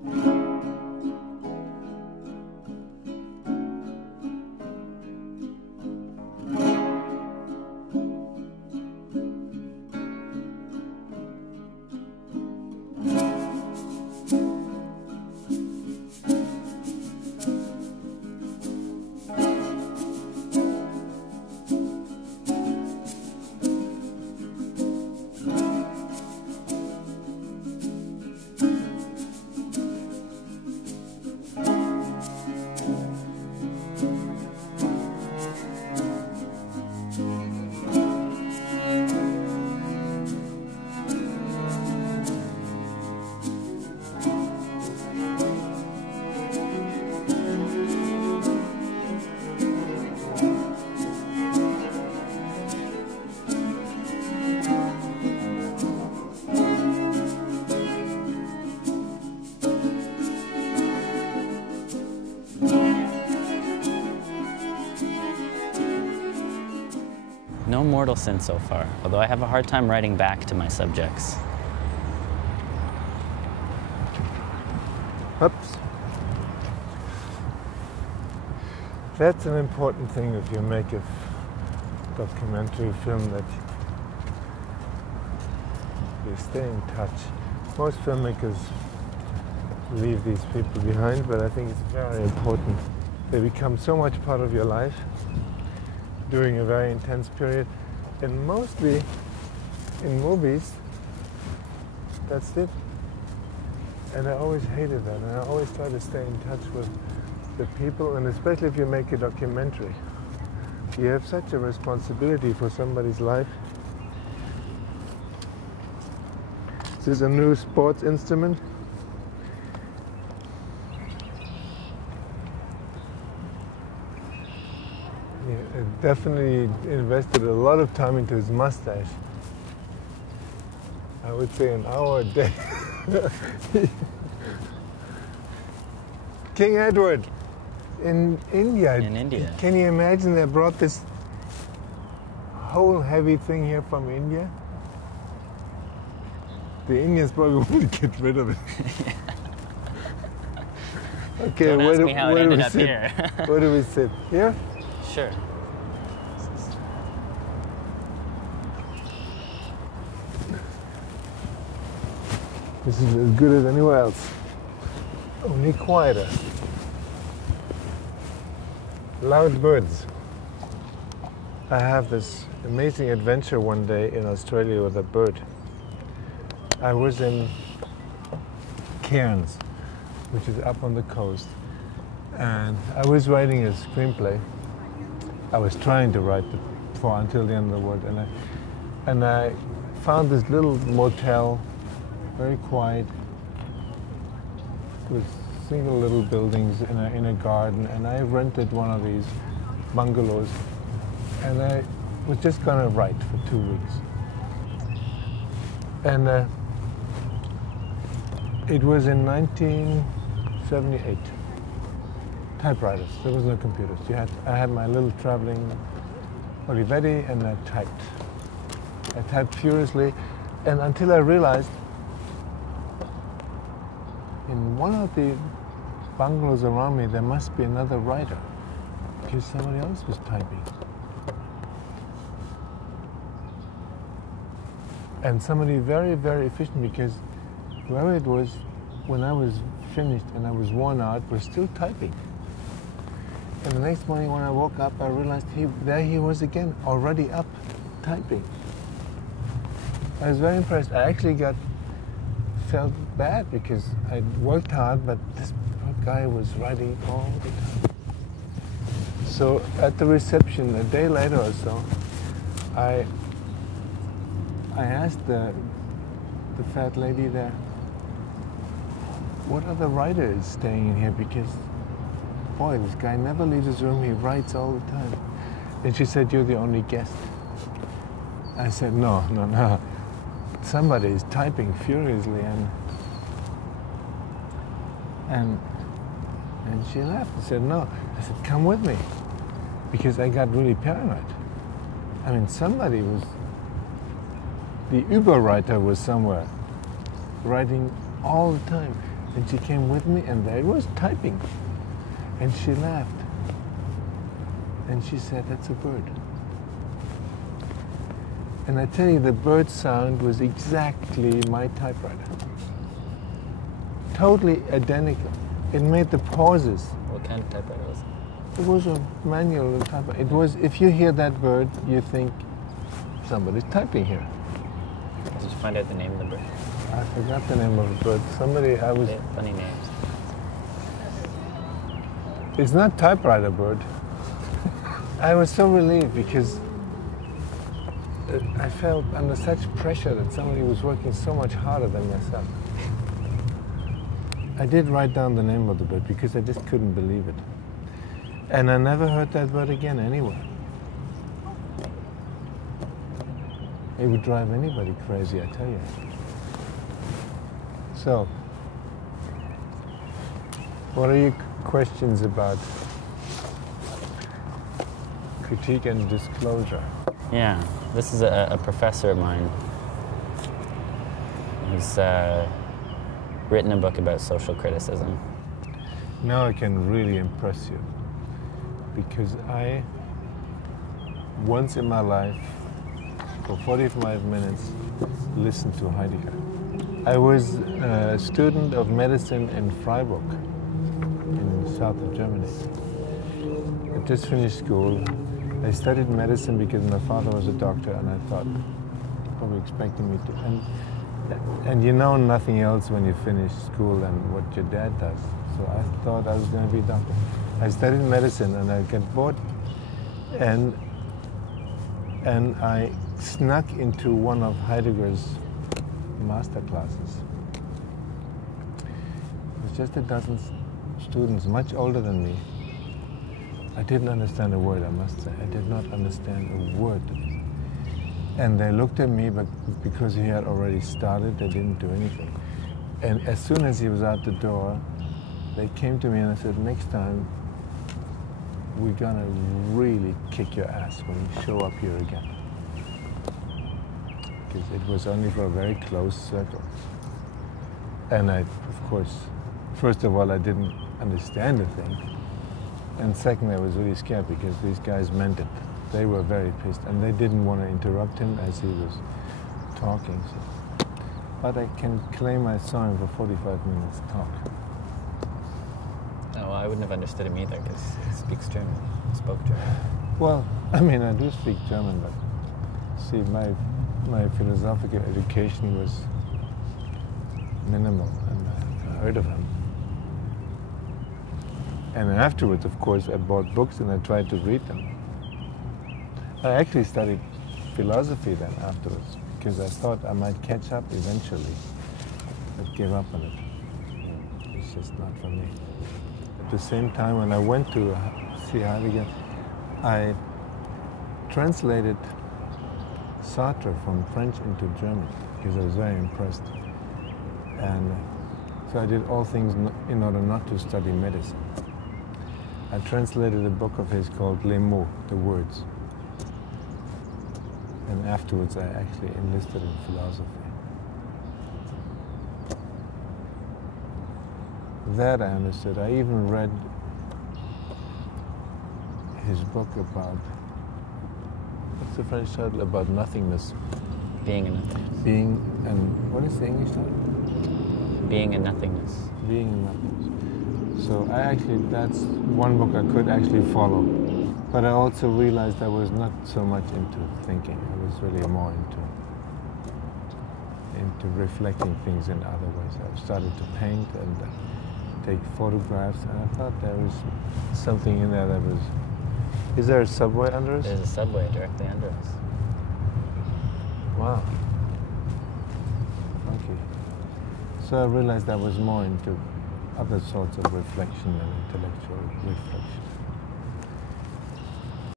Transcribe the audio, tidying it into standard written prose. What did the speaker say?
No mortal sin so far, although I have a hard time writing back to my subjects. Oops. That's an important thing if you make a documentary film, that you stay in touch. Most filmmakers leave these people behind, but I think it's very important. They become so much part of your life during a very intense period, and mostly in movies, that's it. And I always hated that, and I always try to stay in touch with the people, and especially if you make a documentary. You have such a responsibility for somebody's life. This is a new sports instrument. Definitely invested a lot of time into his mustache. I would say an hour a day. King Edward in India. In India. Can you imagine they brought this whole heavy thing here from India? The Indians probably wouldn't get rid of it. Okay, Don't ask me how it ended we up sit? here. Where do we sit? Here? Sure. This is as good as anywhere else, only quieter. Loud birds. I have this amazing adventure one day in Australia with a bird. I was in Cairns, which is up on the coast, and I was writing a screenplay. I was trying to write it for Until the End of the World, and I found this little motel, very quiet, with single little buildings in a garden, and I rented one of these bungalows, and I was just going to write for 2 weeks. And it was in 1978. Typewriters. There was no computers. I had my little traveling Olivetti, and I typed. I typed furiously, and until I realized in one of the bungalows around me there must be another writer, because somebody else was typing. And somebody very, very efficient, because whoever it was, when I was finished and I was worn out, was still typing. And the next morning when I woke up, I realized there he was again, already up, typing. I was very impressed. I actually felt bad, because I worked hard, but this guy was writing all the time. So at the reception, a day later or so, I asked the fat lady there, what other writer is staying in here? Because, boy, this guy never leaves his room, he writes all the time. And she said, you're the only guest. I said, no. Somebody is typing furiously, and she laughed and said, no. I said, come with me, because I got really paranoid. I mean, somebody was, the Uber writer was somewhere, writing all the time. And she came with me, and there it was typing. And she laughed. And she said, "That's a bird." And I tell you, the bird sound was exactly my typewriter. Totally identical. It made the pauses. What kind of typewriter was it? It was a manual typewriter. It was, if you hear that bird, you think somebody's typing here. Did you find out the name of the bird? I forgot the name of the bird. Somebody, I was... Funny names. It's not typewriter bird. I was so relieved because I felt under such pressure that somebody was working so much harder than myself. I did write down the name of the bird because I just couldn't believe it. And I never heard that bird again anywhere. It would drive anybody crazy, I tell you. So, what are your questions about critique and disclosure? Yeah, this is a professor of mine who's written a book about social criticism. Now I can really impress you, because I, once in my life, for 45 minutes, listened to Heidegger. I was a student of medicine in Freiburg, in the south of Germany. I just finished school. I studied medicine because my father was a doctor, and I thought, probably expecting me to. And you know nothing else when you finish school than what your dad does. So I thought I was going to be a doctor. I studied medicine, and I got bored, and I snuck into one of Heidegger's master classes. It was just a dozen students, much older than me. I didn't understand a word, I must say. I did not understand a word. And they looked at me, but because he had already started, they didn't do anything. And as soon as he was out the door, they came to me and I said, "Next time, we're gonna really kick your ass when you show up here again." Because it was only for a very close circle. And I, of course, first of all, I didn't understand a thing. And second, I was really scared because these guys meant it. They were very pissed, and they didn't want to interrupt him as he was talking. So. But I can claim I saw him for 45 minutes talk. Oh, well, I wouldn't have understood him either because he speaks German. He spoke German. Well, I mean, I do speak German, but see, my philosophical education was minimal, and I heard of him. And afterwards, of course, I bought books and I tried to read them. I actually studied philosophy then afterwards, because I thought I might catch up eventually, but gave up on it. It's just not for me. At the same time, when I went to see Heidegger, I translated Sartre from French into German, because I was very impressed. And so I did all things in order not to study medicine. I translated a book of his called Les Mots, the words. And afterwards I actually enlisted in philosophy. That I understood. I even read his book about, what's the French title? About nothingness. Being and nothingness. Being and, what is the English title? Being and nothingness. Being and nothingness. So that's one book I could actually follow. But I also realized I was not so much into thinking. I was really more into reflecting things in other ways. I started to paint and take photographs, and I thought there was something in there that was... Is there a subway under us? There's a subway directly under us. Wow. Okay. So I realized I was more into other sorts of reflection and intellectual reflection.